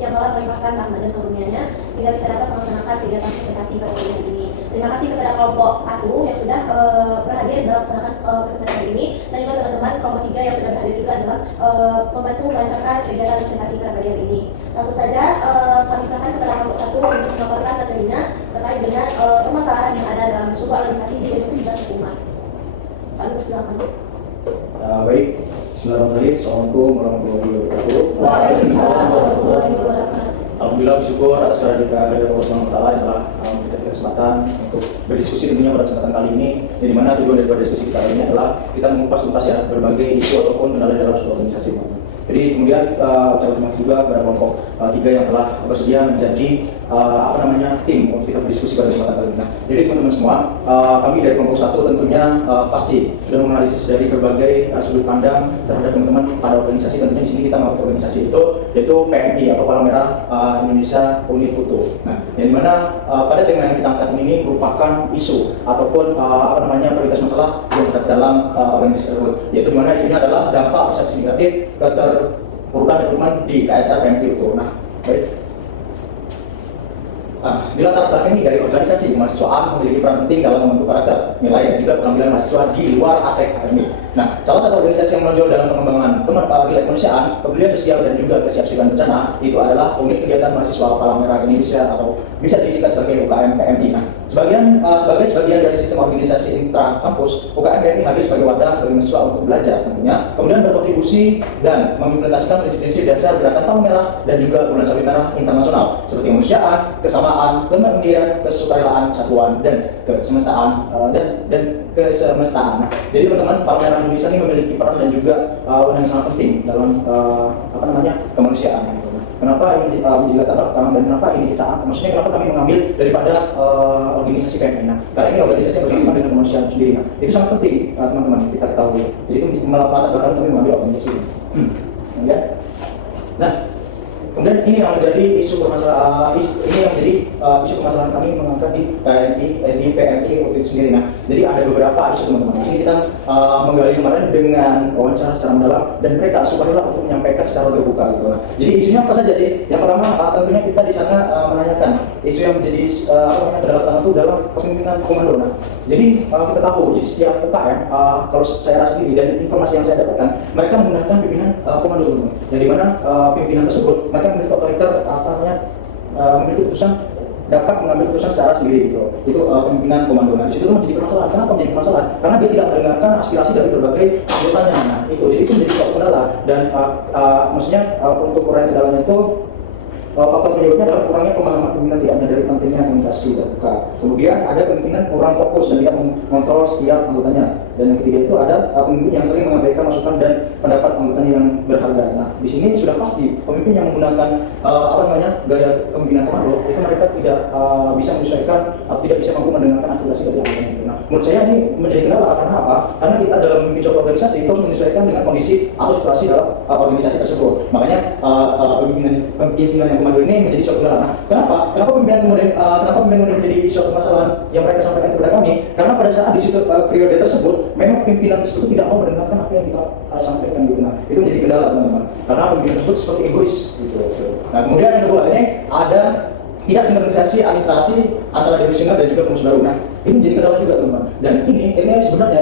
yang telah melimpahkan Rahmat dan karunia-Nya sehingga kita dapat melaksanakan kegiatan presentasi pada hari ini. Terima kasih kepada kelompok 1 yang sudah berhadir dalam melaksanakan presentasi hari ini, dan juga teman-teman kelompok 3 yang sudah berhadir juga dalam membantu melancarkan kegiatan presentasi pada pagi hari ini. Langsung saja kami silakan kepada kelompok 1 untuk melaporkan materinya terkait dengan permasalahan yang ada dalam sebuah organisasi di Universitas Hukuman. Pak Nur, silakan. Baik, bismillahirrahmanirrahim. Assalamualaikum warahmatullahi wabarakatuh. Waalaikumsalam warahmatullahi wabarakatuh. Alhamdulillah bersyukur atas kehadiran dari Allah Subhanahu wa Ta'ala yang telah memberikan kesempatan untuk berdiskusi tentunya pada kesempatan kali ini, di mana tujuan daripada diskusi kita kali ini adalah kita mengupas tuntas ya berbagai isu ataupun kendala dalam suatu organisasi. Jadi kemudian ucapan terima kasih juga kepada kelompok 3 yang telah bersedia menjadi tim untuk kita berdiskusi pada kesempatan kali ini. Nah, jadi teman-teman semua, kami dari kelompok 1 tentunya pasti sudah menganalisis dari berbagai sudut pandang terhadap teman-teman pada organisasi. Tentunya di sini kita mengangkat organisasi itu yaitu PMI atau Palang Merah Indonesia Unit Putu. Nah, yang dimana pada tema yang kita angkat ini merupakan isu ataupun prioritas masalah yang terdapat dalam organisasi tersebut, yaitu dimana isinya adalah dampak persepsi negatif keterpurukan rekrutmen di KSR PMI itu. Nah, baik. Di latar belakang ini dari organisasi kemahasiswaan memiliki peran penting dalam membentuk karakter, nilai, dan juga penampilan mahasiswa di luar akademik. Nah, salah satu organisasi yang menonjol dalam pengembangan nilai kemanusiaan, kepedulian sosial, dan juga kesiapsiagaan bencana itu adalah unit kegiatan mahasiswa Palang Merah Indonesia atau bisa disingkat sebagai UKM PMI. Nah, sebagai sebagian dari sistem organisasi intra kampus, UKM PMI hadir sebagai wadah bagi mahasiswa untuk belajar tentunya, kemudian berkontribusi dan mengimplementasikan prinsip-prinsip dasar gerakan Palang Merah dan juga Bulan Sabit Merah internasional seperti kemanusiaan, kesamaan, kemandirian, kesukarelaan, kesatuan, dan kesemestaan dan kesemestaan. Nah, jadi teman-teman, Palang Merah Indonesia ini memiliki peran dan juga yang sangat penting dalam kemanusiaan. Kenapa ini menjadi latar belakang dan kenapa ini kita maksudnya kenapa kami mengambil daripada organisasi PMI? Nah, karena ini organisasi yang berhubungan dengan kemanusiaan sendiri. Nah, itu sangat penting teman-teman kita ketahui. Jadi itu latar belakang kami mengambil organisasi ini. Nah, kemudian ini yang menjadi isu permasalahan kami mengangkat di PMI itu sendiri. Nah, jadi ada beberapa isu teman-teman. Di sini kita menggali kemarin dengan wawancara secara mendalam dan mereka sukarela untuk menyampaikan secara terbuka gitu. Nah, jadi isunya apa saja sih? Yang pertama tentunya kita di sana menanyakan isu yang menjadi terdapat itu dalam kepemimpinan komando. Nah, jadi kita tahu jadi setiap UKM kalau saya rasa sendiri dan informasi yang saya dapatkan mereka menggunakan pimpinan komando teman-teman. Yang dimana pimpinan tersebut mereka memiliki otoriter memiliki keputusan dapat mengambil keputusan secara sendiri gitu. Itu pimpinan komando. Nah, di situ menjadi permasalahan. Kenapa menjadi permasalahan? Karena dia tidak mendengarkan aspirasi dari berbagai anggotanya. Nah, itu jadi itu menjadi suatu kendala dan maksudnya untuk kurangnya kendalanya itu faktor penyebabnya adalah kurangnya pemahaman pimpinan tidak menyadari pentingnya komunikasi terbuka. Kemudian ada pimpinan kurang fokus dan tidak mengontrol setiap anggotanya. Dan yang ketiga itu ada pemimpin yang sering mengabaikan masukan dan pendapat anggotanya yang berharga. Nah, di sini sudah pasti pemimpin yang menggunakan gaya kepemimpinan komando itu mereka tidak bisa menyesuaikan atau tidak bisa mampu mendengarkan aspirasi dari anggotanya. Nah, menurut saya ini menjadi kendala karena apa? Karena kita dalam memimpin suatu organisasi itu harus menyesuaikan dengan kondisi atau situasi dalam organisasi tersebut. Makanya pimpinan yang komando ini menjadi suatu kendala. Nah, kenapa pimpinan kemudian menjadi suatu masalah yang mereka sampaikan kepada kami? Karena pada saat di situ periode tersebut memang pimpinan tersebut tidak mau mendengarkan apa yang kita sampaikan gitu. Nah, itu menjadi kendala teman-teman. Karena pimpinan tersebut seperti egois gitu. Nah, kemudian yang kedua ini ada tidak sinkronisasi administrasi antara divisional dan juga pengurus baru. Nah, ini menjadi kendala juga teman-teman. Dan ini sebenarnya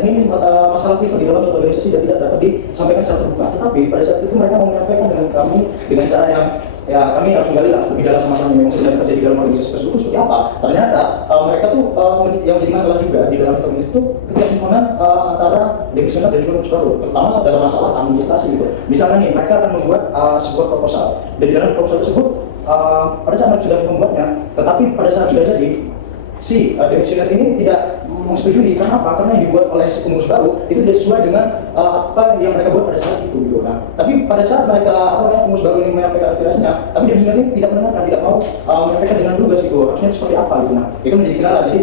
masalah privat di dalam suatu organisasi dan tidak dapat disampaikan secara terbuka. Tetapi pada saat itu mereka mau menyampaikan dengan kami dengan cara yang kami harus menggali lebih dalam sama-sama yang sedang terjadi dalam organisasi tersebut seperti apa. Ternyata mereka tuh yang menjadi masalah juga di dalam organisasi itu ketidaksinkronan antara divisional dan juga pengurus baru, terutama dalam masalah administrasi gitu. Misalnya nih mereka akan membuat sebuah proposal dan di dalam proposal tersebut pada saat mereka sudah membuatnya, tetapi pada saat sudah jadi si divisioner ini tidak menyetujui. Karena apa? Karena yang dibuat oleh si pengurus baru itu tidak sesuai dengan apa yang mereka buat pada saat itu gitu. Nah, tapi pada saat mereka pengurus baru ini menyampaikan aspirasinya, tapi divisioner ini tidak mendengarkan, tidak mau menyampaikan dengan lugas gitu. Harusnya seperti apa gitu. Nah, itu menjadi kendala. Jadi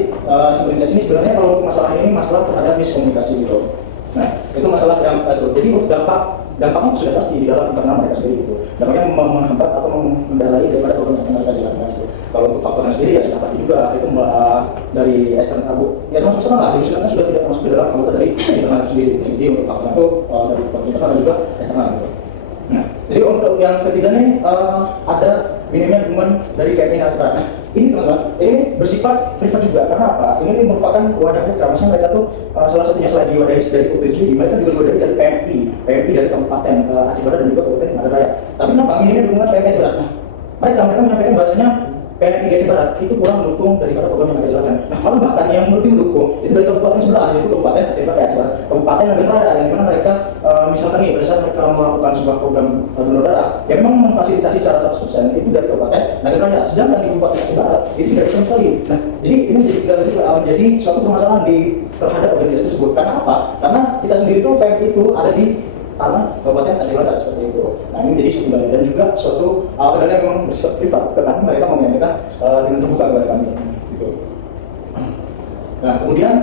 sinkronisasi ini sebenarnya kalau untuk masalah ini masalah terhadap miskomunikasi gitu. Nah, itu masalah yang jadi dampaknya sudah pasti di dalam internal mereka sendiri gitu. Dampaknya menghambat atau mengendalai daripada program yang mereka jalankan gitu. Kalau untuk faktornya sendiri ya sudah pasti juga itu dari eksternal ya termasuk eksternal lah. Jadi sudah tidak masuk ke dalam anggota dari internal sendiri. Jadi untuk faktornya itu dari pemerintah dan juga eksternal gitu. Nah, jadi untuk yang ketiga nih ada dari PMI Aceh Barat. Nah, ini teman-teman, ini bersifat privat juga. Karena apa? Ini merupakan wadah mereka. Maksudnya mereka tuh salah satunya selain diwadahi dari UPJ, mereka juga diwadahi dari PMI dari Kabupaten Aceh Barat dan juga Kabupaten Madura Raya. Tapi kenapa minimnya dukungan PMI Aceh Barat? Nah, mereka menyampaikan bahwasanya PMI Aceh Barat itu kurang mendukung daripada program yang mereka jalankan. Nah, malah bahkan yang lebih mendukung itu dari kabupaten sebelah, yaitu Kabupaten Aceh Barat, Kabupaten Madura Raya, yang mana mereka misalkan nih pada saat mereka melakukan sebuah program donor darah yang memang memfasilitasi secara 100% itu dari Kabupaten Madura Raya, sedangkan di Kabupaten Aceh Barat itu tidak sama sekali. Nah, jadi ini menjadi suatu permasalahan terhadap organisasi tersebut. Karena apa? Karena kita sendiri tuh PMI itu ada di tanah Kabupaten Aceh Barat seperti itu. Nah, ini menjadi suatu dan juga suatu dana yang memang bersifat privat, tetapi mereka menyampaikan dengan terbuka kepada kami. Gitu. Nah, kemudian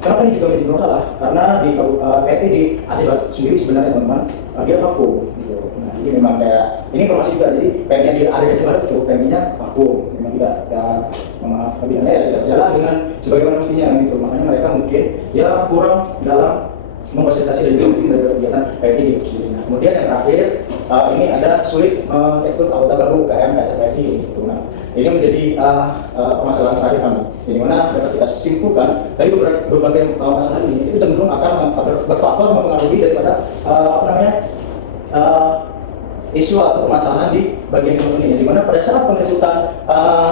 kenapa ini juga menjadi masalah? Karena di PT di Aceh Barat sendiri sebenarnya teman-teman dia vakum. Gitu. Nah, ini memang kayak ini informasi juga. Jadi PT yang ada di Aceh Barat itu PT-nya vakum, memang tidak tidak berjalan dengan sebagaimana mestinya gitu. Makanya mereka mungkin ya kurang dalam memfasilitasi dan juga dari kegiatan PMI itu sendiri. Nah, kemudian yang terakhir ini ada sulit rekrut anggota baru UKM KSR PMI gitu. Nah, ini menjadi permasalahan terakhir kami. Di mana dapat kita simpulkan dari berbagai masalah ini itu cenderung akan berfaktor mempengaruhi daripada isu atau permasalahan di bagian ekonomi. Di mana pada saat perekrutan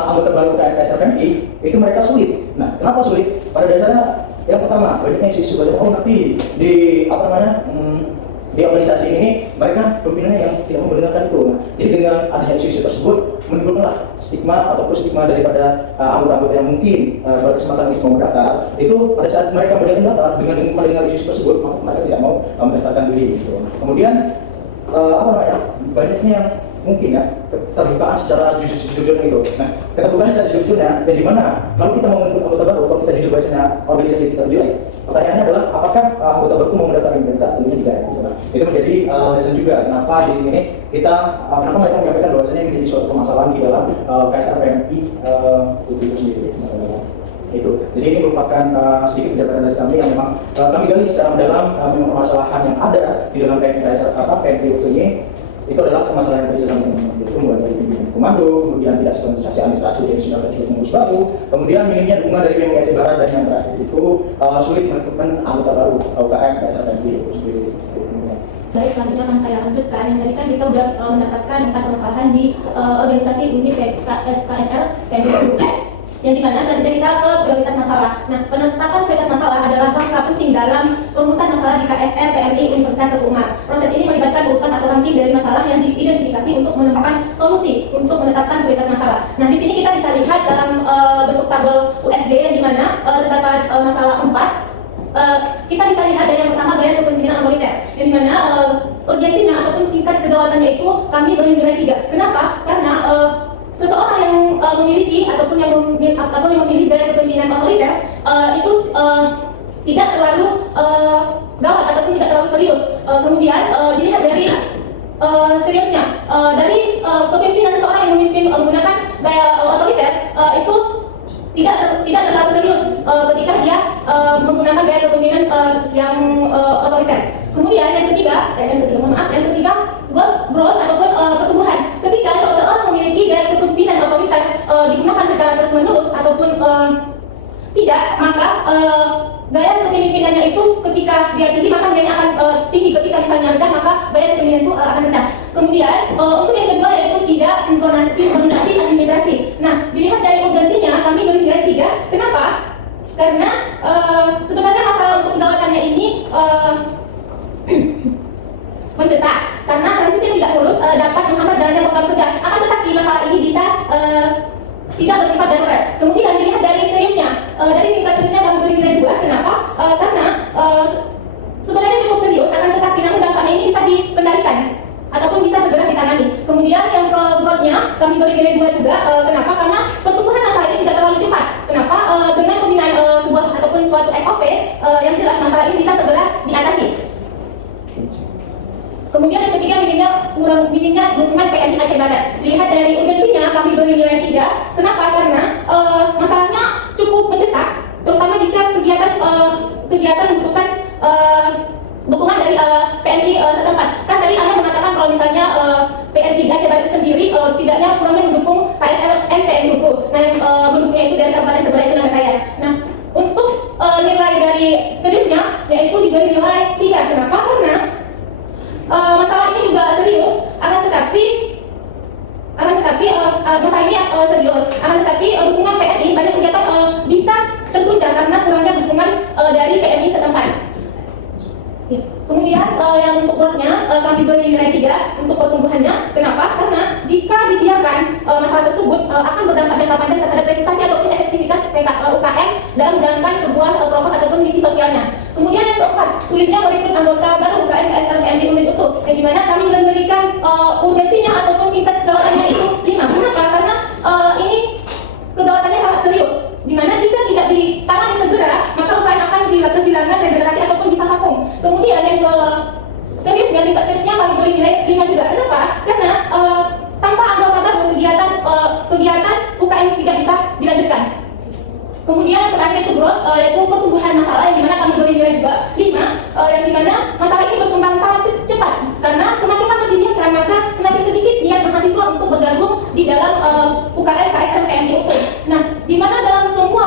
anggota baru KSR PMI itu mereka sulit. Nah, kenapa sulit? Pada dasarnya yang pertama, banyaknya isu-isu banyak nanti di di organisasi ini mereka pimpinannya yang tidak membenarkan itu. Nah, jadi dengan adanya isu-isu tersebut menimbulkanlah stigma ataupun stigma daripada anggota-anggota yang mungkin berkesempatan untuk mendaftar. Itu pada saat mereka mendaftar dengan mendengar isu tersebut, maka mereka tidak mau mendaftarkan diri. Gitu. Nah, kemudian banyaknya yang mungkin ya terbukaan secara jujur-jujurnya itu. Nah, keterbukaan secara jujurnya dan di mana kalau kita mau menentukan anggota baru, kalau kita jujur bahasanya organisasi kita jelek, pertanyaannya adalah apakah anggota baru itu mau mendaftarkan kita? Tentunya tidak. Nah, itu menjadi alasan juga kenapa di sini kita kenapa mereka menyampaikan bahwasanya ini menjadi suatu permasalahan di dalam KSR PMI itu sendiri. Itu. Jadi ini merupakan sedikit penjelasan dari kami yang memang kami gali secara mendalam memang permasalahan yang ada di dalam PMI KSR PMI ini. Itu adalah permasalahan yang terjadi sama teman-teman, yaitu mulai dari pimpinan komando, kemudian tidak sinkronisasi administrasi yang sudah terjadi pengurus baru, kemudian minimnya dukungan dari PMI Aceh Barat, dan yang terakhir itu sulit merekrutmen anggota baru UKM KSR PMI itu sendiri. Baik, selanjutnya akan saya lanjutkan. Yang tadi kan kita sudah mendapatkan 4 permasalahan di organisasi unit KSR PMI. Yang dimana selanjutnya kita ke prioritas masalah. Nah, penetapan prioritas masalah adalah langkah penting dalam perumusan masalah di KSR PMI Universitas Teguh Umar. Proses ini melibatkan urutan atau ranking dari masalah yang diidentifikasi untuk menemukan solusi untuk menetapkan prioritas masalah. Nah, di sini kita bisa lihat dalam bentuk tabel USD yang dimana terdapat masalah 4. Kita bisa lihat dari yang pertama gaya kepemimpinan otoriter, yang dimana urgensinya ataupun tingkat kedaulatannya itu kami beri nilai 3. Kenapa? Karena seseorang yang memiliki ataupun yang memilih gaya kepemimpinan otoriter itu tidak terlalu gawat ataupun tidak terlalu serius. Kemudian dilihat dari seriusnya dari kepemimpinan seseorang yang memimpin menggunakan gaya otoriter itu tidak terlalu serius ketika dia menggunakan gaya kepemimpinan yang otoriter. Kemudian yang ketiga growth ataupun pertumbuhan. Ketika seseorang memiliki gaya kepemimpinan otoriter digunakan secara terus-menerus ataupun tidak, maka gaya kepemimpinannya itu ketika dia tinggi maka gayanya akan tinggi, ketika misalnya rendah maka gaya kepemimpinan itu akan rendah. Kemudian untuk yang kedua yaitu tidak sinkronisasi administrasi. Nah, dilihat dari urgensinya kami beri nilai 3. Kenapa? Karena sebenarnya masalah untuk kedaulatannya ini mendesak, karena transisi yang tidak mulus dapat menghambat jalannya program kerja. Akan tetapi masalah ini bisa tidak bersifat darurat. Kemudian dilihat dari seriusnya, dari tingkat seriusnya kami beri nilai 2. Kenapa? Karena sebenarnya cukup serius, akan tetapi namun dampaknya ini bisa dikendalikan ataupun bisa segera ditangani. Kemudian yang ke growth-nya kami beri nilai 2 juga. Kenapa? Karena pertumbuhan masalah ini tidak terlalu cepat. Kenapa? Dengan pembinaan sebuah ataupun suatu SOP yang jelas masalah ini bisa segera diatasi. Kemudian yang ketiga minimnya dukungan PMI Aceh Barat. Lihat dari urgensinya kami beri nilai 3. Kenapa? Karena masalahnya cukup mendesak, terutama jika kegiatan membutuhkan dukungan dari PMI setempat. Kan tadi Anda mengatakan kalau misalnya PMI Aceh Barat itu sendiri tidaknya kurangnya mendukung KSR diberi nilai 3. Kenapa? Karena masalah ini juga serius, akan tetapi masalah ini serius, akan tetapi dukungan PSI banyak kegiatan bisa tertunda karena kurangnya dukungan dari PMI setempat. Kemudian yang untuk growth-nya kami beri nilai 3 untuk pertumbuhannya. Kenapa? Karena jika dibiarkan masalah tersebut akan berdampak jangka panjang terhadap reputasi ataupun efektivitas UKM dalam menjalankan sebuah program ataupun misi sosialnya. Kemudian yang keempat, sulitnya merekrut anggota baru UKM KSR PMI unit utuh, yang dimana kami memberikan urgensinya ataupun tingkat kedaulatannya itu 5. Kenapa? Karena ini kedaulatannya sangat serius, dimana jika tidak ditangani segera maka UKM akan kehilangan regenerasi ataupun bisa vakum. Kemudian yang ke seriusnya, tingkat seriusnya kami beri nilai 5 juga. Kenapa? Karena tanpa anggota baru kegiatan UKM tidak bisa dilanjutkan. Kemudian yang terakhir itu growth, yaitu pertumbuhan masalah, yang dimana kami beri nilai juga 5, yang dimana masalah ini berkembang sangat cepat karena semakin lama didiamkan maka semakin sedikit niat mahasiswa untuk bergabung di dalam UKM KSR PMI utuh. Nah, dimana dalam semua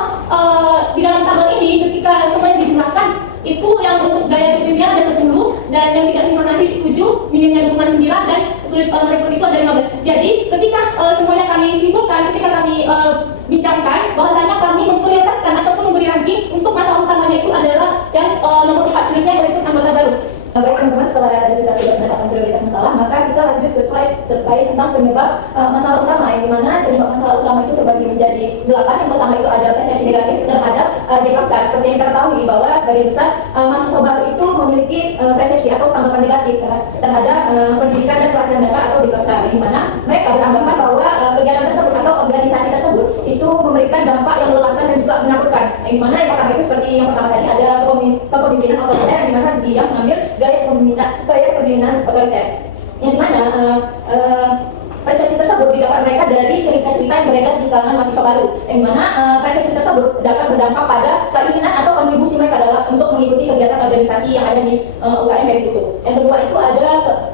di dalam tabel ini ketika semuanya dijumlahkan itu yang untuk gaya kepemimpinan ada 10 dan yang tidak sinkronasi 7, minimnya dukungan 9 dan sulit merekrut itu ada 15. Jadi ketika semuanya kami simpulkan, ketika kami bincangkan bahwasanya kami memprioritaskan ataupun memberi ranking untuk masalah utamanya itu adalah yang nomor 4, sulitnya merekrut anggota baru. Baik teman-teman, setelah tadi kita sudah menetapkan prioritas masalah, maka kita lanjut ke slide terkait tentang penyebab masalah utama, yang dimana penyebab masalah utama itu terbagi menjadi 8. Yang pertama itu ada persepsi negatif terhadap dipaksa. Seperti yang kita ketahui bahwa sebagian besar mahasiswa baru itu memiliki persepsi atau tanggapan negatif terhadap pendidikan dan pelatihan dasar atau dipaksa, di mana mereka beranggapan bahwa kegiatan tersebut atau organisasi tersebut itu memberikan dampak yang melelahkan dan juga menakutkan. Yang dimana yang pertama itu seperti yang pertama tadi ada kepemimpinan otoriter, di mana dia mengambil gaya kepemimpinan otoriter, yang dimana persepsi tersebut didapat mereka dari cerita-cerita yang beredar di kalangan mahasiswa baru, yang dimana persepsi tersebut dapat berdampak pada keinginan atau kontribusi mereka dalam untuk mengikuti kegiatan organisasi yang ada di UKM PMI itu. Yang kedua itu ada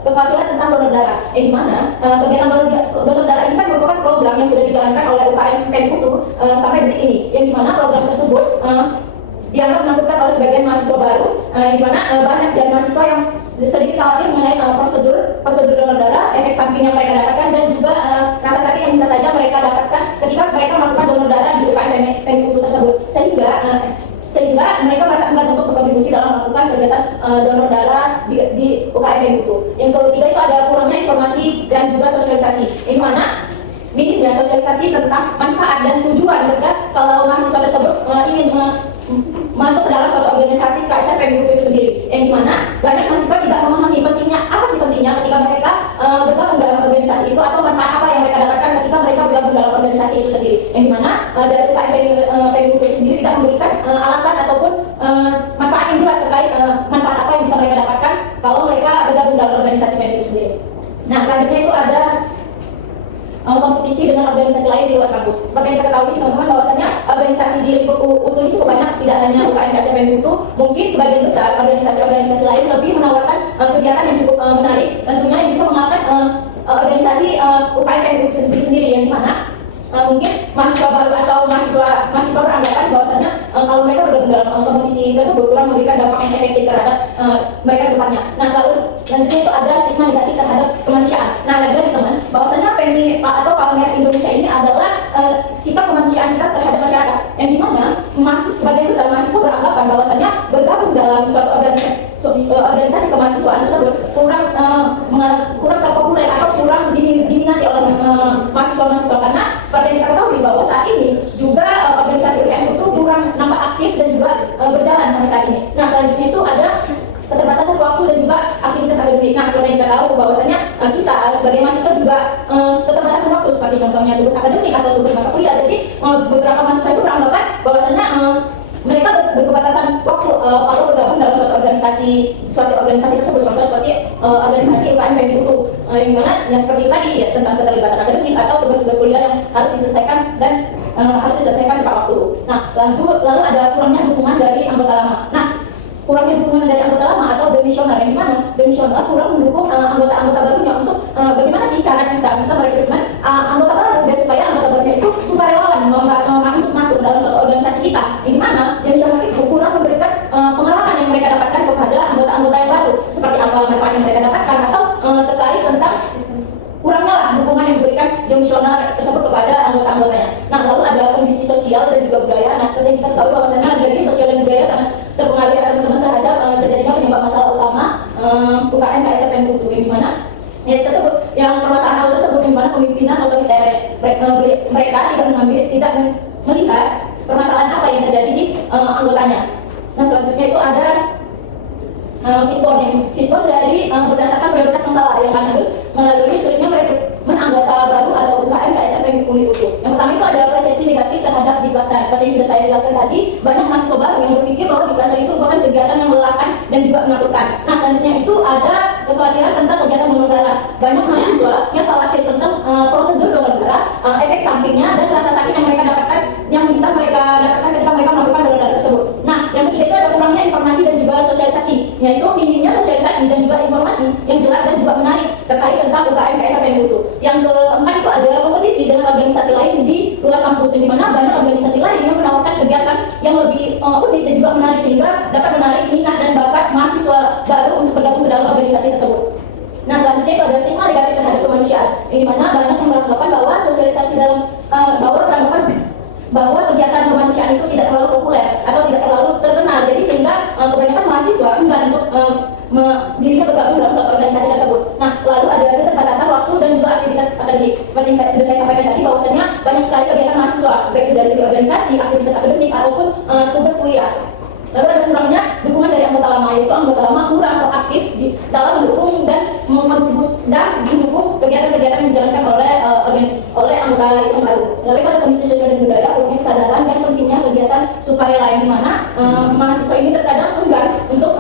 kekhawatiran tentang donor darah, yang dimana kegiatan donor darah ini kan merupakan program yang sudah dijalankan oleh UKM PMI itu sampai detik ini, yang dimana program tersebut dianggap menakutkan oleh sebagian mahasiswa baru, di mana banyak dari mahasiswa yang sedikit khawatir mengenai prosedur donor darah, efek samping yang mereka dapatkan, dan juga rasa sakit yang bisa saja mereka dapatkan ketika mereka melakukan donor darah di UKM PMI tersebut, sehingga mereka merasa enggan untuk berkontribusi dalam melakukan kegiatan donor darah di UKM PMI itu. Yang ketiga itu ada kurangnya informasi dan juga sosialisasi, di mana minimnya sosialisasi tentang manfaat dan tujuan ketika kalau mahasiswa tersebut ingin masuk ke dalam suatu organisasi KSR PMI itu sendiri, yang dimana banyak mahasiswa tidak memahami pentingnya, apa sih pentingnya ketika mereka bergabung dalam organisasi itu, atau manfaat apa yang mereka dapatkan ketika mereka bergabung dalam organisasi itu sendiri, yang dimana dari UKM PMI itu sendiri tidak memberikan alasan ataupun manfaat yang jelas terkait manfaat apa yang bisa mereka dapatkan kalau mereka bergabung dalam organisasi PMI itu sendiri. Nah, selanjutnya itu ada kompetisi dengan organisasi lain di luar kampus. Seperti yang kita ketahui teman-teman, bahwasanya organisasi di lingkup UTU ini cukup banyak, tidak hanya UKM KSR PMI UTU, mungkin sebagian besar organisasi-organisasi lain lebih menawarkan kegiatan yang cukup menarik, tentunya yang bisa mengalahkan organisasi UKM PMI UTU sendiri, yang dimana mungkin mahasiswa baru atau mahasiswa beranggapan bahwasanya kalau mereka bergabung dalam kompetisi tersebut kurang memberikan dampak yang efektif terhadap mereka ke depannya. Nah, selanjutnya itu ada stigma negatif terhadap kemanusiaan. Nah, lagi-lagi teman, bahwasanya PMI atau Palang Merah Indonesia ini adalah sikap kemanusiaan kita terhadap masyarakat, yang dimana sebagian besar mahasiswa beranggapan bahwasanya bergabung dalam suatu organisasi kemahasiswaan tersebut kurang terpopuler atau kurang diminati oleh mahasiswa-mahasiswa, karena seperti yang kita ketahui bahwa saat ini juga organisasi UKM itu kurang nampak aktif dan juga berjalan sampai saat ini. Nah, selanjutnya itu ada keterbatasan waktu dan juga aktivitas akademik. Nah, seperti yang kita tahu bahwasanya kita sebagai mahasiswa juga keterbatasan waktu, seperti contohnya tugas akademik atau tugas mata kuliah. Jadi beberapa mahasiswa itu beranggapan bahwasanya mereka berketerbatasan waktu kalau bergabung dalam suatu organisasi tersebut, contoh seperti organisasi UKM PMI itu, yang mana yang seperti tadi ya, tentang keterlibatan akademik atau tugas-tugas kuliah yang harus diselesaikan dan harus diselesaikan tepat waktu. Nah, lalu ada kurangnya dukungan dari anggota lama. Nah, kurangnya dukungan dari anggota lama atau demisioner, yang dimana demisioner kurang mendukung anggota-anggota barunya untuk bagaimana sih cara kita bisa merekrutmen anggota baru biar supaya anggota barunya itu sukarelawan untuk masuk dalam suatu organisasi kita, yang dimana demisioner itu kurang memberikan pengalaman yang mereka dapatkan kepada tersebut kepada anggota-anggotanya. Nah, lalu ada kondisi sosial dan juga budaya. Nah, seperti kita tahu bahwasanya dari sosial dan budaya sangat terpengaruh ya teman-teman terhadap terjadinya penyebab masalah utama UKM KSFM itu, yang dimana ya tersebut yang permasalahan awal tersebut yang mana pemimpinan otoriter mereka tidak melihat permasalahan apa yang terjadi di anggotanya. Nah, selanjutnya itu ada Fishbone dari berdasarkan prioritas masalah yang akan melalui sulitnya merekrutmen anggota baru atau UKM KSFM unit utuh. Yang pertama itu ada persepsi negatif terhadap diklat. Seperti yang sudah saya jelaskan tadi, banyak mahasiswa baru yang berpikir bahwa diklat itu merupakan kegiatan yang melelahkan dan juga menakutkan. Nah, selanjutnya itu ada kekhawatiran tentang kegiatan donor darah. Banyak mahasiswa yang khawatir tentang prosedur donor darah, efek sampingnya dan rasa sakit yang mereka dapatkan, yang bisa mereka dapatkan ketika mereka melakukan donor darah tersebut. Nah, yang ketiga itu ada kurangnya informasi dan juga sosialisasi, yaitu minimnya sosialisasi dan juga informasi yang jelas dan juga menarik terkait tentang UKM KSFM itu. Yang keempat itu ada kompetisi dengan organisasi lain di luar kampus, di mana banyak organisasi lain yang menawarkan kegiatan yang lebih unik dan juga menarik sehingga dapat menarik minat dan bakat mahasiswa baru untuk bergabung ke dalam organisasi tersebut. Nah, selanjutnya itu ada stigma negatif terhadap kemanusiaan, yang dimana banyak yang beranggapan bahwa sosialisasi dalam bahwa kegiatan kemanusiaan itu tidak terlalu populer atau tidak terlalu terkenal, jadi sehingga kebanyakan mahasiswa enggan untuk dirinya bergabung dalam suatu organisasi tersebut. Nah, lalu ada keterbatasan waktu dan juga aktivitas akademik. Seperti yang sudah saya sampaikan tadi, bahwasanya banyak sekali kegiatan mahasiswa, baik itu dari segi organisasi, aktivitas akademik ataupun tugas kuliah. Lalu ada kurangnya dukungan dari anggota lama, yaitu anggota lama kurang proaktif dalam mendukung dan mendukung kegiatan-kegiatan yang dijalankan oleh anggota yang baru. Lalu pada kondisi sosial dan budaya, punya kesadaran dan pentingnya kegiatan sukarela, yang dimana mahasiswa ini terkadang enggan untuk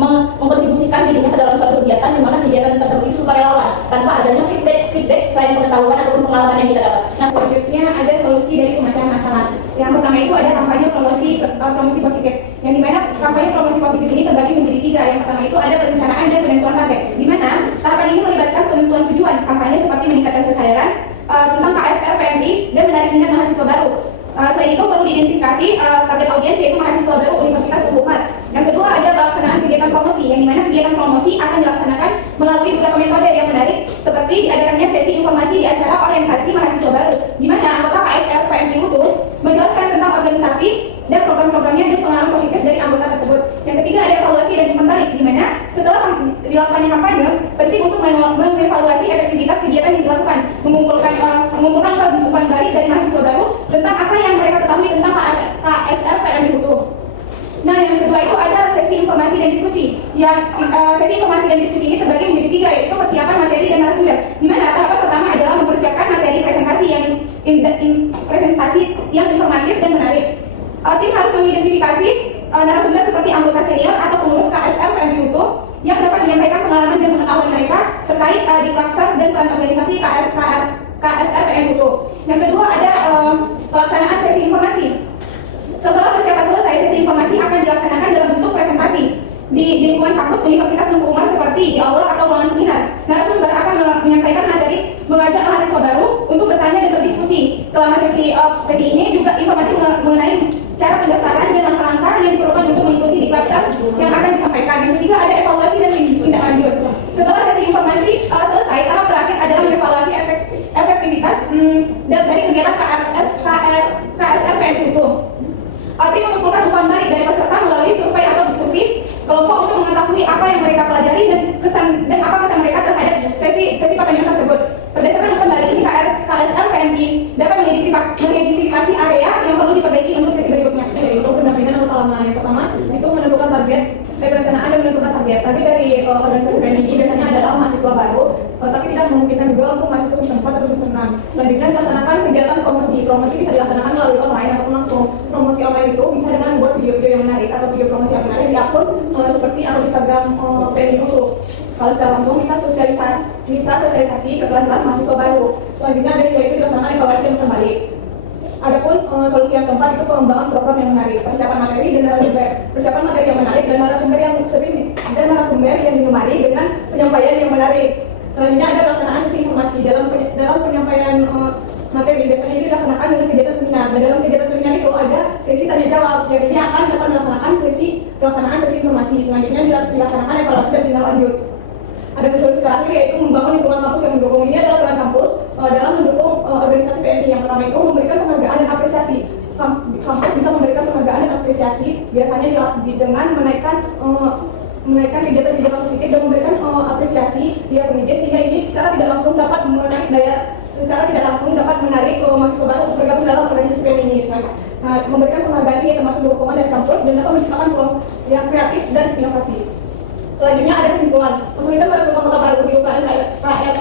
mengkontribusikan dirinya ke dalam suatu kegiatan, di mana kegiatan tersebut itu sukarelawan tanpa adanya feedback selain pengetahuan ataupun pengalaman yang kita dapat. Nah, selanjutnya ada solusi dari pemecahan masalah. Yang pertama itu ada kampanye promosi positif, yang dimana kampanye promosi positif ini terbagi menjadi 3. Yang pertama itu ada perencanaan dan penentuan target, di mana tahapan ini melibatkan penentuan tujuan kampanye seperti meningkatkan kesadaran tentang KSR PMI dan menarik minat mahasiswa baru. Selain itu perlu diidentifikasi target audiens, yaitu mahasiswa baru Universitas Unpad. Yang kedua ada pelaksanaan kegiatan promosi, yang dimana kegiatan promosi akan dilaksanakan melalui beberapa metode yang menarik, seperti diadakannya sesi informasi di acara orientasi mahasiswa baru, di mana anggota KSR PMI itu menjelaskan tentang organisasi dan program-programnya dan pengalaman positif dari anggota tersebut. Yang ketiga ada evaluasi dan umpan balik, di mana setelah dilakukannya kampanye penting untuk mengevaluasi efektivitas kegiatan yang dilakukan, mengumpulkan umpan balik dari mahasiswa baru tentang apa yang mereka ketahui tentang KSR PMI itu. Nah, yang kedua itu ada sesi informasi dan diskusi. Sesi informasi dan diskusi ini terbagi menjadi 3, yaitu persiapan materi dan narasumber. Di mana tahapan pertama adalah mempersiapkan materi presentasi yang informatif dan menarik. Tim harus mengidentifikasi narasumber seperti anggota senior atau pengurus KSR PMI UTU yang dapat menyampaikan pengalaman dan pengetahuan mereka terkait di klakser dan peran organisasi KSR PMI UTU. Yang kedua ada pelaksanaan sesi informasi. Setelah persiapan selesai, sesi informasi akan dilaksanakan dalam bentuk presentasi di lingkungan kampus Universitas Tunku Umar seperti di aula atau ruangan seminar. Narasumber akan menyampaikan materi, mengajak mahasiswa baru untuk bertanya dan berdiskusi. Selama sesi ini juga informasi mengenai cara pendaftaran dan langkah-langkah yang diperlukan untuk mengikuti di klakser yang akan disampaikan. Yang ketiga ada evaluasi dan tindak lanjut. Setelah sesi informasi selesai, tahap terakhir adalah mengevaluasi efektivitas dari kegiatan KSR PMI itu. Tim mengumpulkan umpan balik dari peserta melalui survei atau diskusi kelompok untuk mengetahui apa yang mereka pelajari dan apa kesan mereka terhadap sesi pertanyaan tersebut. Berdasarkan umpan balik ini, KSR PMI dapat mengidentifikasi area yang perlu diperbaiki untuk sesi berikutnya. Untuk pendampingan anggota lama, yang pertama itu menentukan target, perencanaan dan menentukan target. Tapi dari organisasi PMI biasanya adalah mahasiswa baru, tapi tidak memungkinkan juga untuk mahasiswa semester 4 atau semester 6. Selanjutnya dilaksanakan kegiatan promosi. Promosi bisa dilaksanakan melalui online ataupun langsung. Promosi online itu bisa dengan membuat video-video yang menarik atau video promosi yang menarik di-upload seperti akun Instagram PMI UTU. Kalau secara langsung bisa sosialisasi ke kelas-kelas mahasiswa baru. Selanjutnya ada yaitu dilaksanakan evaluasi dan kembali. Adapun solusi yang keempat itu pengembangan program yang menarik, persiapan materi dan narasumber. Persiapan materi yang menarik dan narasumber yang digemari dengan penyampaian yang menarik. Selanjutnya ada pelaksanaan sesi informasi dalam penyampaian materi. Biasanya ini dilaksanakan dengan kegiatan seminar. Dan dalam kegiatan seminar itu ada sesi tanya jawab. Yang ini akan dapat melaksanakan sesi informasi. Selanjutnya dilaksanakan evaluasi dan tindak lanjut. ada solusi terakhir yaitu membangun lingkungan kampus yang mendukung. Ini adalah peran kampus dalam mendukung organisasi PMI. Yang pertama itu memberikan penghargaan dan apresiasi. Kampus bisa memberikan penghargaan dan apresiasi biasanya dengan menaikkan kegiatan-kegiatan positif dan memberikan apresiasi dia pendidik, sehingga ini secara tidak langsung dapat menarik mahasiswa baru untuk bergabung dalam organisasi PMI ini. Nah, memberikan penghargaan ini termasuk dukungan dari kampus dan dapat menciptakan peluang yang kreatif dan inovasi. Selanjutnya ada kesimpulan. Kesulitan pada kota baru di UKM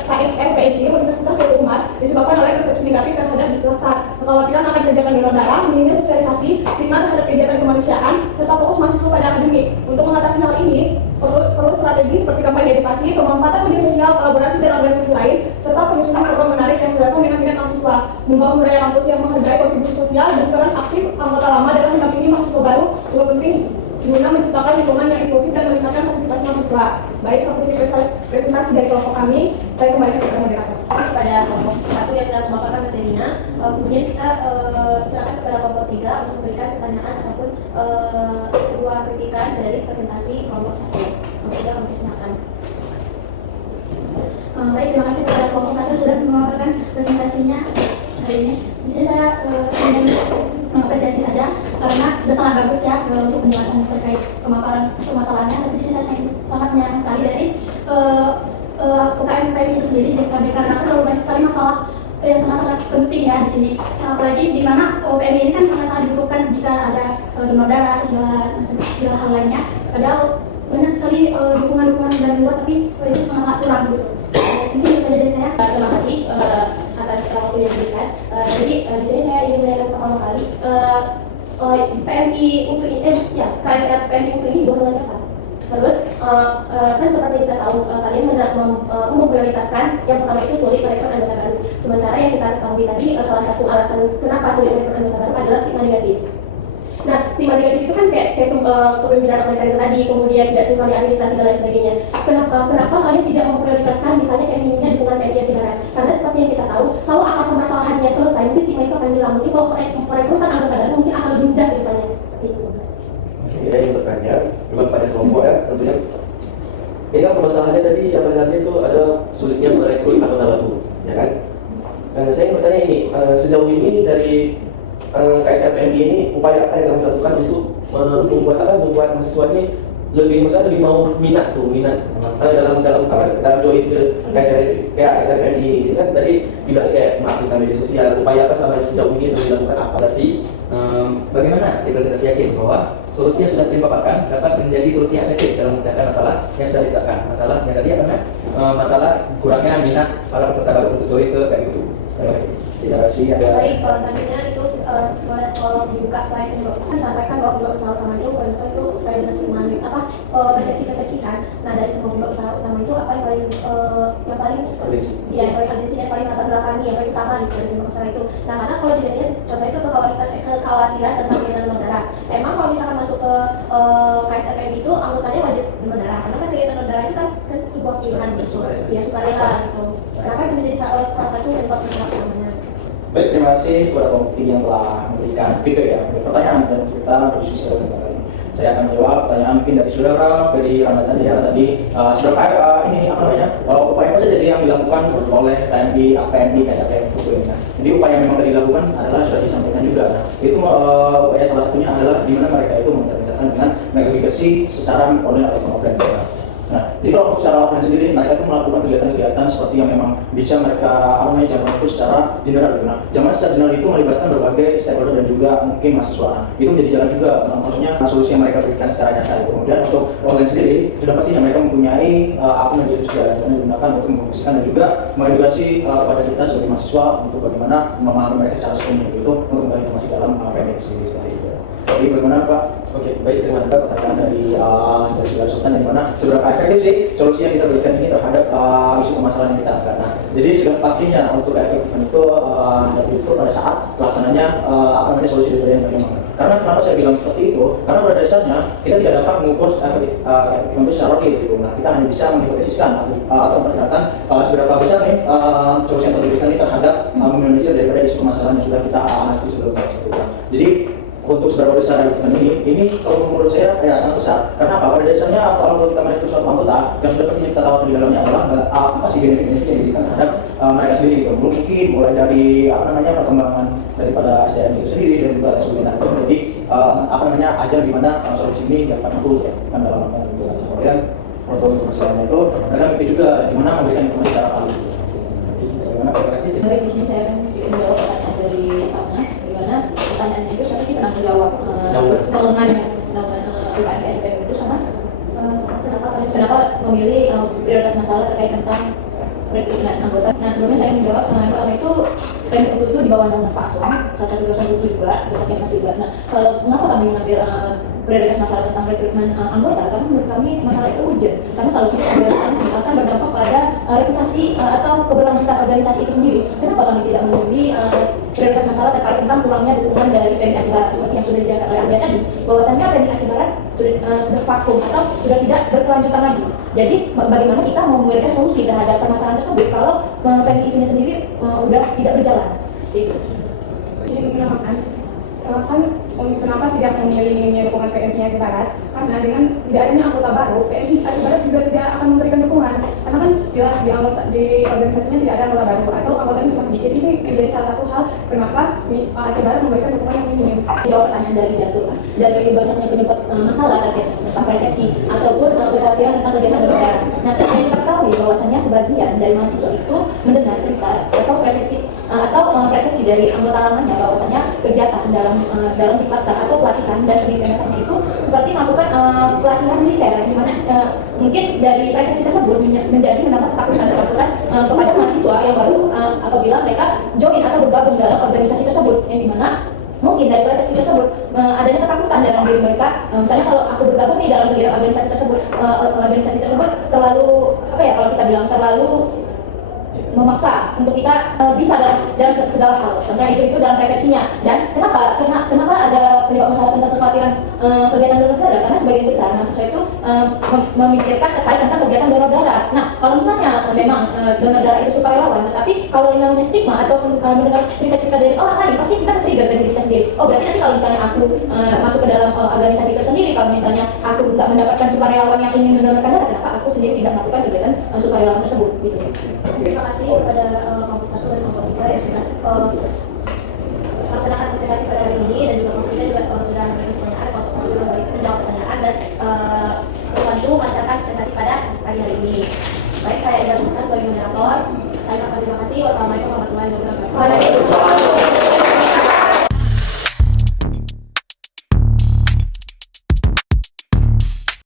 KSR PMI Universitas Batu Umar disebabkan oleh persepsi negatif terhadap kelas, kekhawatiran akan kegiatan donor darah, minimnya sosialisasi, stigma terhadap kegiatan kemanusiaan, serta fokus mahasiswa pada akademik. Untuk mengatasi hal ini, perlu strategi seperti kampanye edukasi, pemanfaatan media sosial, kolaborasi dengan organisasi lain, serta penyusunan program menarik yang berkaitan dengan minat mahasiswa, membangun budaya kampus yang menghargai kontribusi sosial dan peran aktif anggota lama dalam mendampingi mahasiswa baru juga penting guna menciptakan lingkungan yang inklusif dan meningkatkan partisipasi mahasiswa. Baik, sampai sini presentasi dari kelompok kami. Saya kembalikan kepada moderator. Kepada kelompok 1 yang sudah memaparkan materinya, kemudian kita silakan kepada kelompok 3 untuk memberikan pertanyaan ataupun sebuah kritikan dari presentasi kelompok 1. Kelompok 3 kami silakan. Baik, terima kasih kepada kelompok 1 sudah memaparkan presentasinya hari ini. Di sini saya ingin mengapresiasi saja karena sudah sangat bagus ya untuk penjelasan terkait pemaparan permasalahannya. Tapi di sini saya sangat menyayangkan sekali dari UKM PMI itu sendiri karena terlalu banyak sekali masalah yang sangat-sangat penting ya di sini. Apalagi di mana PMI ini kan sangat-sangat dibutuhkan jika ada donor darah segala hal lainnya. Padahal banyak sekali dukungan-dukungan dari luar, tapi itu sangat-sangat kurang gitu. Mungkin itu saja dari saya. Terima kasih atas waktu yang diberikan. Jadi di sini saya ingin menanyakan pertama kali PMI untuk ini, KSR PMI untuk ini bukan siapa? Terus kan seperti kita tahu kalian memprioritaskan yang pertama itu sulit merekrut anggota baru. Sementara yang kita ketahui tadi salah satu alasan kenapa sulit merekrut anggota baru adalah stigma negatif. Nah, stigma negatif itu kan kayak kepemimpinan otoriter tadi, kemudian tidak sinkron di administrasi dan lain sebagainya. Kenapa kalian tidak memprioritaskan misalnya kayak minimnya dukungan media Cikarang? Karena seperti yang kita tahu, kalau akar permasalahannya selesai, mungkin stigma itu akan hilang. Mungkin kalau perekrutan anggota baru mungkin akan lebih mudah ke depannya. Seperti itu. Saya ingin bertanya juga kepada kelompok ya, tentunya. Ini kan permasalahannya tadi yang benarnya itu ada sulitnya merekrut anggota baru, ya kan? Saya ingin bertanya ini, sejauh ini dari KSR PMI ini upaya apa yang dilakukan untuk membuat mahasiswa ini lebih mau minat dalam join ke KSR PMI ini kan tadi dibalik kayak mengaktifkan media sosial, upaya apa sampai sejauh ini yang dilakukan apa sih? Bagaimana kita sudah yakin bahwa solusi yang sudah dipaparkan dapat menjadi solusi yang efektif dalam memecahkan masalah yang sudah ditetapkan. Masalahnya tadi apa? Masalah kurangnya minat para peserta baru untuk join ke kayak gitu. Terima kasih. Baik, selanjutnya itu kalau dibuka slide ini disampaikan bahwa blok usaha utama itu konsep itu terkait dengan persepsi kan. Nah, dari semua blok usaha utama itu apa yang paling urgensi, yang paling latar belakangi, yang paling utama gitu dari blok usaha itu. Nah, karena kalau dilihat contoh itu kekhawatiran tentang kegiatan donor darah. Emang kalau misalkan masuk ke KSR PMI itu anggotanya wajib donor darah, karena kan kegiatan donor darah itu kan sebuah pilihan sukarela gitu. Kenapa itu menjadi salah satu penyebab masalahnya? Baik, terima kasih kepada kelompok yang telah memberikan feedback ya, pertanyaan dan kita berdiskusi tentang hal ini. Saya akan menjawab pertanyaan mungkin dari saudara, dari Ramazani ya, tadi seberapa ini apa namanya, upaya apa saja sih yang dilakukan oleh PMI, KSR PMI. Nah, jadi upaya yang memang tadi dilakukan adalah sudah disampaikan juga. Nah, itu upaya salah satunya adalah di mana mereka itu mengerjakan dengan navigasi secara online atau offline. Nah, jadi kalau secara offline sendiri, mereka itu melakukan kegiatan-kegiatan seperti yang memang bisa mereka jaman itu secara general. Nah, jaman secara general itu melibatkan berbagai stakeholder dan juga mungkin mahasiswa. Itu menjadi jalan juga, maksudnya solusi yang mereka berikan secara nyata. Kemudian untuk offline sendiri, sudah pastinya mereka mempunyai akun media sosial yang digunakan untuk mempublikasikan dan juga mengedukasi kepada kita sebagai mahasiswa untuk bagaimana memahami mereka secara sumber itu untuk memberikan informasi dalam PMI sendiri seperti itu. Jadi bagaimana Pak? Oke, baik, terima kasih. Pertanyaan dari saudara Sultan dari mana? Seberapa efektif sih solusi yang kita berikan ini terhadap isu permasalahan yang kita angkat? Nah, jadi sudah pastinya untuk efektifan itu diukur pada saat pelaksananya solusi yang bagaimana. Karena kenapa saya bilang seperti itu? Karena pada dasarnya kita tidak dapat mengukur efektifan itu secara real gitu. Nah, kita hanya bisa menghipotesiskan atau memperkirakan seberapa besar nih solusi yang diberikan ini terhadap meminimalisir daripada isu permasalahan yang sudah kita analisis sebelumnya. Jadi untuk seberapa besar rekrutmen ini kalau menurut saya kayak sangat besar. Karena apa? Pada dasarnya kalau kita merekrut suatu anggota yang sudah pasti kita tahu di dalamnya adalah apa sih benefit-benefit yang diberikan terhadap mereka sendiri gitu. Belum mungkin mulai dari apa namanya perkembangan daripada SDM itu sendiri dan juga sebagainya. Jadi apa namanya ajar gimana solusi ini dapat mampu ya kan dalam hal itu. Kemudian untuk masalahnya itu mereka itu juga gimana memberikan informasi secara valid. Gimana terima kasih. Baik, di sini saya akan sedikit menjawab pertanyaan dari Sapna. Bagaimana pertanyaannya itu siapa sih penanggung jawab naungan UKM SPM itu sama kenapa memilih prioritas masalah terkait tentang rekrutmen anggota. Nah sebelumnya saya menjawab pertama itu PMI itu di bawah naungan Pak Aswan, salah satu dosen itu juga dosen Kesmas juga. Nah kalau kenapa kami mengambil prioritas masalah tentang rekrutmen anggota, karena menurut kami masalah itu urgent. Karena kalau kita biarkan akan berdampak pada reputasi atau keberlanjutan organisasi itu sendiri. Kenapa kami tidak memilih prioritas masalah terkait tentang kurangnya dukungan dari PMI Aceh Barat seperti yang sudah dijelaskan oleh Ardia tadi, bahwasannya PMI Aceh Barat sudah vakum atau sudah tidak berkelanjutan lagi. Jadi bagaimana kita mau memberikan solusi terhadap permasalahan tersebut kalau PMI itu sendiri sudah tidak berjalan? Itu. Jadi menambahkan, kenapa tidak memilih minimnya dukungan PMI Aceh Barat? Karena dengan tidak adanya anggota baru, PMI Aceh Barat juga tidak akan memberikan dukungan. Karena kan jelas di organisasinya tidak ada anggota baru atau anggotanya cuma sedikit. Ini menjadi salah satu hal kenapa Aceh Barat memberikan dukungan yang minim. Jawab pertanyaan dari Jantung, dari banyaknya penyebab masalah terkait tentang persepsi ataupun kekhawatiran tentang kegiatan bernegara. Nah, seperti yang kita ketahui bahwasannya sebagian dari mahasiswa itu mendengar cerita atau persepsi dari anggota lamanya bahwasannya kegiatan dalam diklatsa atau pelatihan dan seni PMSnya itu seperti melakukan pelatihan militer, di mana mungkin dari persepsi tersebut menjadi mendapat ketakutan kepada mahasiswa yang baru apabila mereka join atau bergabung dalam organisasi tersebut, yang dimana mungkin dari persepsi tersebut adanya ketakutan dalam diri mereka. Misalnya kalau aku bergabung nih dalam kegiatan organisasi tersebut terlalu apa ya, kalau kita bilang terlalu memaksa untuk kita bisa dalam segala hal. Contohnya itu dalam persepsinya. Dan kenapa ada penyebab masalah tentang kekhawatiran kegiatan donor darah? Karena sebagian besar mahasiswa itu memikirkan terkait tentang kegiatan donor darah. Nah, kalau misalnya memang donor darah itu sukarelawan, tetapi kalau yang namanya stigma ataupun mendengar cerita-cerita dari orang lain, pasti kita trigger dari kita sendiri. Oh, berarti nanti kalau misalnya aku masuk ke dalam organisasi itu sendiri, kalau misalnya aku tidak mendapatkan sukarelawan yang ingin mendonorkan darah, kenapa aku sendiri tidak melakukan kegiatan sukarelawan tersebut? Gitu. Terima kasih kepada kelompok 1 dan kelompok 3 yang sudah melaksanakan presentasi pada hari ini, dan juga kelompok 3 juga sudah memberikan pertanyaan. Kelompok 1 juga menjawab pertanyaan dan membantu melancarkan presentasi pada pagi hari ini. Baik, saya Ida Musna sebagai moderator. Saya ucapkan terima kasih. Wassalamualaikum warahmatullahi wabarakatuh.